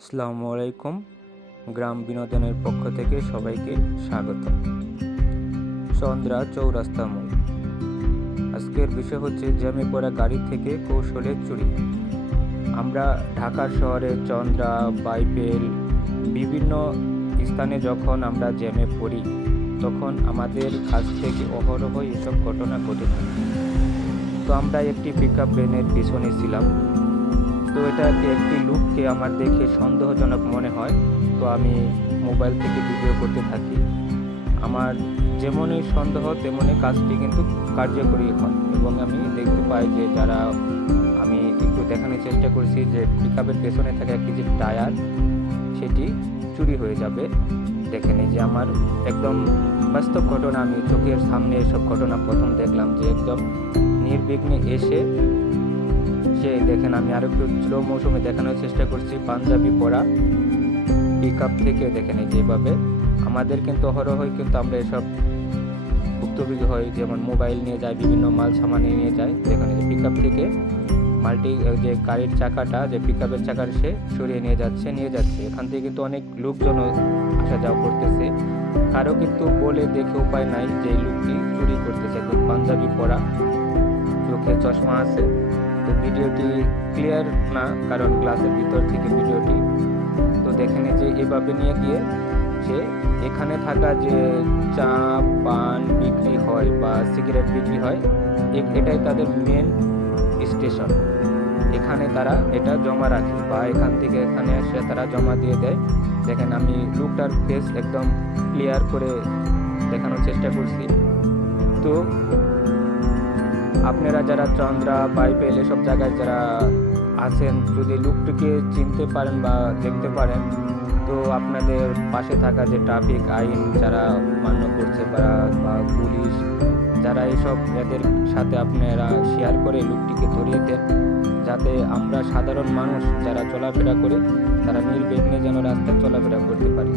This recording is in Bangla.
আসসালামু আলাইকুম। গ্রাম বিনোদনের পক্ষ থেকে সবাইকে স্বাগত। চন্দ্রা চৌরাস্তা মোড় আজকের বিষয় হচ্ছে জ্যামে পড়া গাড়ি থেকে কৌশলে চুরি। আমরা ঢাকা শহরে চন্দ্রা বাইপেল বিভিন্ন স্থানে যখন আমরা জ্যামে পড়ি, তখন আমাদের কাছ থেকে অহরহ এসব ঘটনা ঘটে থাকে। তো আমরা একটি পিক আপ ভ্যানের পিছনে ছিলাম। তো এটা একটি লুককে আমার দেখে সন্দেহজনক মনে হয়? তো আমি মোবাইল থেকে ভিডিও করতে থাকি। আমার যেমনই সন্দেহ, তেমনই কাজটি কিন্তু কার্যকরী হয় এবং আমি দেখতে পাই যে যারা আমি একটু দেখানোর চেষ্টা করছি যে পিকআপের পেছনে থাকা একটি যে টায়ার, সেটি চুরি হয়ে যাবে। দেখে নিই যে আমার একদম বাস্তব ঘটনা, আমি চোখের সামনে এসব ঘটনা প্রথম দেখলাম যে একদম নির্বিঘ্নে এসে দেখেন, আমি আরও একটু স্লো মৌসুমে দেখানোর চেষ্টা করছি, পাঞ্জাবি পরা। পিক আপ থেকে দেখেন, এই যেভাবে আমাদের কিন্তু অহরহই কিন্তু আমরা এসব ভুক্তভোগী হই, যেমন মোবাইল নিয়ে যায়, বিভিন্ন মাল সামান নিয়ে যায়। দেখেন যে পিক আপ থেকে মাল্টি যে গাড়ির চাকাটা, যে পিক আপের চাকার সে সরিয়ে নিয়ে যাচ্ছে নিয়ে যাচ্ছে। এখান থেকে কিন্তু অনেক লোকজন আসা যাওয়া করতেছে। কারও কিন্তু বলে দেখে উপায় নাই যে লোকটি চুরি করতেছে পাঞ্জাবি পরা। চোখে চশমা আছে। তো ভিডিওটি ক্লিয়ার না, কারণ গ্লাসের ভিতর থেকে ভিডিওটি। তো দেখেন যে এভাবে নিয়ে গিয়ে সে এখানে থাকা যে চা, পান বিক্রি হয় বা সিগারেট বিক্রি হয় এটাই তাদের মেন স্টেশন এখানে তারা এটা জমা রাখে বা এখান থেকে এখানে এসে তারা জমা দিয়ে দেয়। দেখেন আমি লুকটার ফেস একদম ক্লিয়ার করে দেখানোর চেষ্টা করছি। তো আপনারা যারা চন্দ্রা বাইপেল এসব জায়গায় যারা আছেন, যদি লুকটিকে চিনতে পারেন বা দেখতে পারেন, তো আপনাদের পাশে থাকা যে ট্রাফিক আইন যারা মান্য করছে বা বা পুলিশ, যারা এসব এদের সাথে আপনারা শেয়ার করে লুকটিকে ধরিয়ে দেন, যাতে আমরা সাধারণ মানুষ যারা চলাফেরা করে, তারা নির্বিঘ্নে যেন রাস্তায় চলাফেরা করতে পারি।